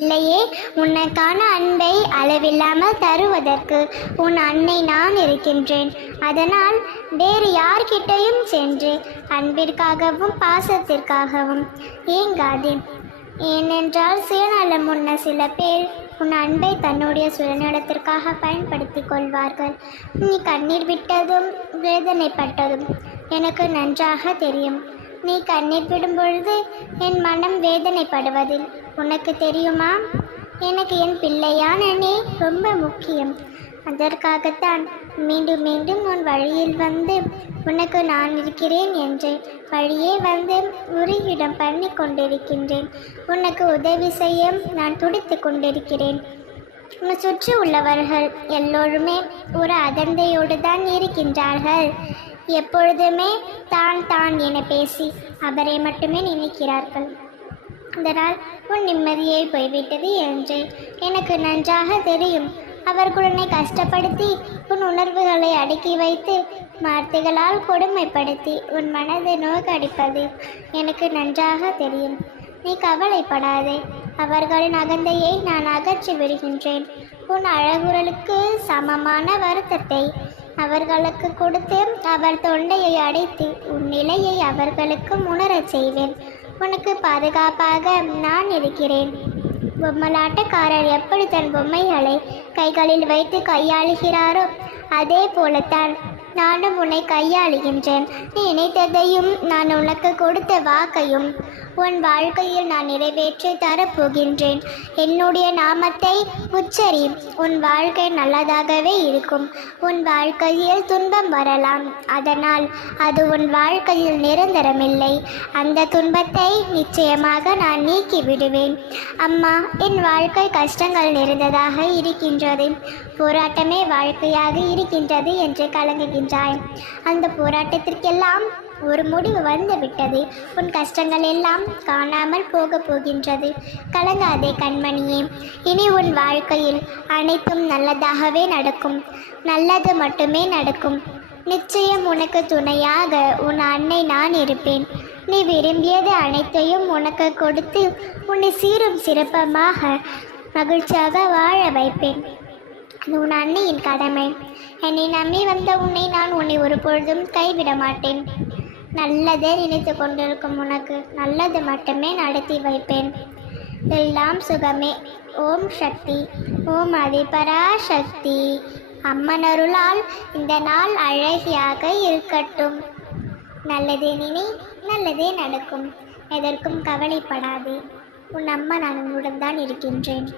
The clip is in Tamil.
இல்லையே உனக்கான அன்பை அளவில்லாமல் தருவதற்கு உன் அன்னை நான் இருக்கின்றேன். அதனால் வேறு யார்கிட்டையும் சென்று அன்பிற்காகவும் பாசத்திற்காகவும் ஏங்காதே. ஏனென்றால் சுயநலம் உன்ன சில பேர் உன் அன்பை தன்னுடைய சுயநலத்திற்காக பயன்படுத்தி கொள்வார்கள். நீ கண்ணீர் விட்டதும் வேதனைப்பட்டதும் எனக்கு நன்றாக தெரியும். நீ கண்ணீர் விடும் பொழுது என் மனம் வேதனைப்படுவதில் உனக்கு தெரியுமா? எனக்கு என் பிள்ளையான நீ ரொம்ப முக்கியம். அதற்காகத்தான் மீண்டும் மீண்டும் உன் வழியில் வந்து உனக்கு நான் இருக்கிறேன் என்று வழியே வந்து உருகிடம் பண்ணி கொண்டிருக்கின்றேன். உனக்கு உதவி செய்ய நான் துடித்து கொண்டிருக்கிறேன். உன் சுற்றி உள்ளவர்கள் எல்லோருமே ஒரு அதந்தையோடு தான் இருக்கின்றார்கள். எப்பொழுதுமே தான் தான் என பேசி அவரை மட்டுமே நினைக்கிறார்கள். அதனால் உன் நிம்மதியை போய்விட்டது என்று. எனக்கு நன்றாக தெரியும். அவர்கள் உன்னை கஷ்டப்படுத்தி உன் உணர்வுகளை அடக்கி வைத்து வார்த்தைகளால் கொடுமைப்படுத்தி உன் மனதை நோக்கடிப்பது எனக்கு நன்றாக தெரியும். நீ கவலைப்படாதே. அவர்களின் அகந்தையை நான் அகற்றி விடுகின்றேன். உன் அழகுரலுக்கு சமமான வருத்தத்தை அவர்களுக்கு கொடுத்து அவர் தொண்டையை அடைத்து உன் நிலையை அவர்களுக்கு உணரச் செய்வேன். உனக்கு பாதுகாப்பாக நான் இருக்கிறேன். பொம்மலாட்டக்காரர் எப்படி தன் பொம்மைகளை கைகளில் வைத்து கையாளுகிறாரோ அதே போலத்தான் நானும் உன்னை கையாளுகின்றேன். நீ நினைத்ததையும் நான் உனக்கு கொடுத்த வாக்கையும் உன் வாழ்க்கையில் நான் நிறைவேற்றி தரப்போகின்றேன். என்னுடைய நாமத்தை உச்சரி உன் வாழ்க்கை நல்லதாகவே இருக்கும். உன் வாழ்க்கையில் துன்பம் வரலாம். அதனால் அது உன் வாழ்க்கையில் நிரந்தரமில்லை. அந்த துன்பத்தை நிச்சயமாக நான் நீக்கி விடுவேன் அம்மா என் வாழ்க்கை கஷ்டங்கள் நிறைந்ததாக இருக்கின்றது. போராட்டமே வாழ்க்கையாக இருக்கின்றது என்று கலங்குகின்றாய். அந்த போராட்டத்திற்கெல்லாம் ஒரு முடிவு வந்து விட்டது உன் கஷ்டங்கள் எல்லாம் காணாமல் போக போகின்றது. கலங்காதே கண்மணியே. இனி உன் வாழ்க்கையில் அனைத்தும் நல்லதாகவே நடக்கும். நல்லது மட்டுமே நடக்கும். நிச்சயம் உனக்கு துணையாக உன் அன்னை நான் இருப்பேன். நீ விரும்பியது அனைத்தையும் உனக்கு கொடுத்து உன்னை சீரும் சிறப்பமாக மகிழ்ச்சியாக வாழ வைப்பேன். அது உன் அன்னையின் கடமை. என்னை நம்பி வந்த உன்னை நான் உன்னை ஒரு பொழுதும் கைவிட மாட்டேன். நல்லதே நினைத்து கொண்டிருக்கும் உனக்கு. நல்லது மட்டுமே நடத்தி வைப்பேன். எல்லாம் சுகமே. ஓம் சக்தி. ஓம் அதிபராசக்தி. சக்தி அம்மனருளால் இந்த நாள் அழகியாக இருக்கட்டும். நல்லதே நினை நல்லதே நடக்கும். எதற்கும் கவலைப்படாதே. உன் அம்மா நான் உன்னுடன் தான் இருக்கின்றேன்.